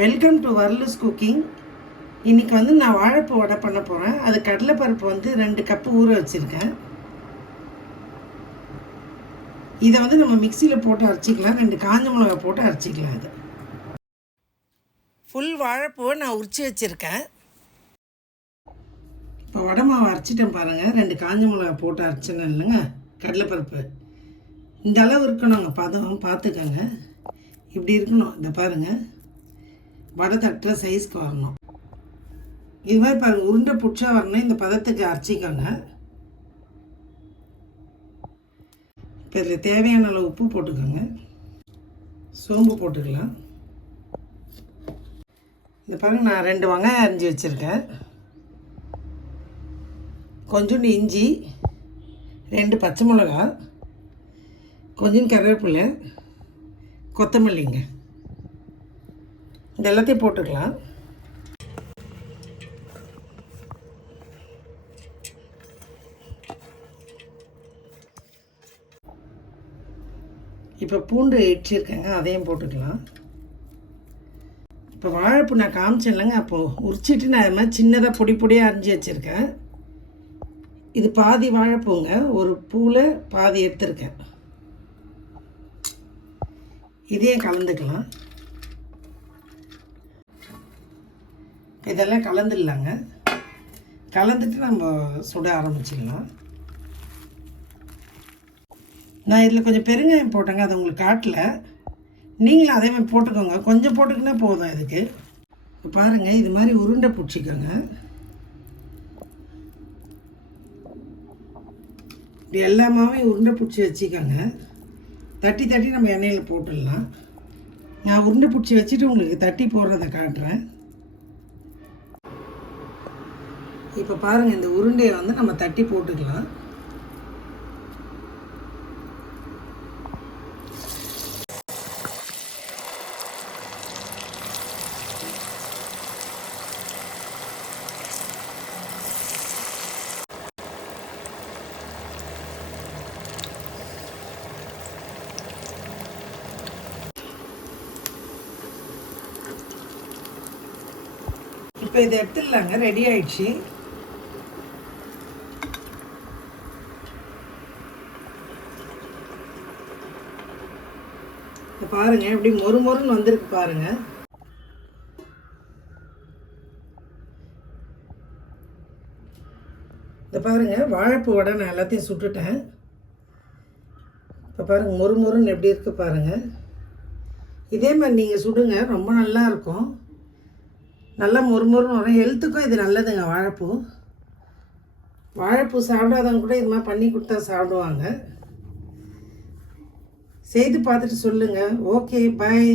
Welcome to வர்லூஸ் cooking இன்றைக்கி வந்து நான் வாழைப்பூ வடை பண்ண போகிறேன் அது கடலைப்பருப்பு வந்து ரெண்டு கப்பு ஊற வச்சுருக்கேன். இதை வந்து நம்ம மிக்சியில் போட்டு அரைச்சிக்கலாம். ரெண்டு காஞ்ச மிளகா போட்டு அரைச்சிக்கலாம் அது ஃபுல் வாழைப்பூவை நான் உரிச்சு வச்சுருக்கேன். இப்போ வடை மாவு அரைச்சிட்டேன் பாருங்கள் ரெண்டு காஞ்ச மிளகா போட்டு அரைச்சேன்னு இல்லைங்க. கடலைப்பருப்பு. இந்த அளவு இருக்கணுங்க பதம் பார்த்துக்கோங்க. இப்படி இருக்கணும். இந்த பாருங்கள் வடை தட்டுற சைஸ்க்கு வரணும் இது மாதிரி பாருங்கள் உருண்டை புடிச்சா வரணும். இந்த பதத்துக்கு அரைச்சிக்கோங்க. இப்போ இதில் தேவையான அளவு உப்பு போட்டுக்கோங்க. சோம்பு போட்டுக்கலாம். இந்த பாருங்கள் நான் ரெண்டு வெங்காயம் அரிஞ்சு வச்சுருக்கேன். கொஞ்சோண்டு இஞ்சி ரெண்டு பச்சை மிளகா கொஞ்சம் கருவேப்பிலை கொத்தமல்லிங்க. இது எல்லாத்தையும் போட்டுக்கலாம். இப்போ பூண்டு இடிச்சிருக்கேங்க அதையும் போட்டுக்கலாம். இப்போ வாழைப்பூ நான் காமிச்சேன்லங்க அப்போது உரிச்சிட்டு நான் அது மாதிரி சின்னதாக பொடி பொடியாக அரிஞ்சு வச்சுருக்கேன். இது பாதி வாழைப்பூங்க ஒரு பூவில் பாதி எடுத்திருக்கேன். இதையும் கலந்துக்கலாம். இதெல்லாம் கலந்துடலாங்க. கலந்துட்டு நம்ம சுட ஆரம்பிச்சிடலாம். நான் இதில் கொஞ்சம் பெருங்காயம் போட்டேங்க அது உங்களுக்கு காட்டல. நீங்களும் அதே மாதிரி போட்டுக்கோங்க. கொஞ்சம் போட்டுக்கினா போதும் இதுக்கு. பாருங்கள் இது மாதிரி உருண்டை பிடிச்சிக்கோங்க. இப்படி எல்லா மாவையும் உருண்டை பிடிச்சி வச்சுக்கோங்க. தட்டி தட்டி நம்ம எண்ணெயில் போட்டுடலாம். நான் உருண்டை பிடிச்சி வச்சுட்டு உங்களுக்கு தட்டி போடுறத காட்டுறேன். இப்போ பாருங்கள் இந்த உருண்டையை வந்து நம்ம தட்டி போட்டுக்கலாம். இப்போ இதை எடுத்துடலாங்க ரெடி ஆயிடுச்சு. இதை பாருங்க இப்படி மொறு மொறுன்னு வந்திருக்கு பாருங்க. இதை பாருங்க வாழைப்பூ வடை நான் எல்லாத்தையும் சுட்டுட்டேன். இப்போ பாருங்க மொறு மொறுன்னு எப்படி இருக்கு பாருங்க. இதே மாதிரி நீங்கள் சுடுங்க ரொம்ப நல்லா இருக்கும். நல்லா மொறுமொறுன்னு வரும். ஹெல்த்துக்கும் இது நல்லதுங்க வாழைப்பூ. வாழைப்பூ சாப்பிடாதவங்க கூட இது மாதிரி பண்ணி கொடுத்தா சாப்பிடுவாங்க. செய்து பார்த்துட்டு சொல்லுங்கள் ஓகே பாய்